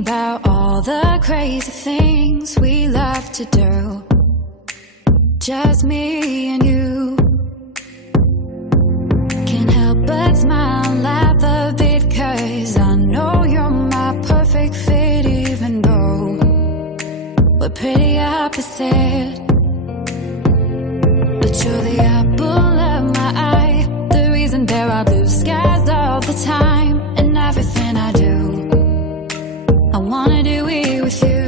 about all the crazy things we love to do. Just me and you. Can't help but smile and laugh a bit, 'cause I know you're my perfect fit, even though we're pretty opposite. But you're the apple of my eye, the reason there are blue skies all the time. And everything I do, I wanna do it with you.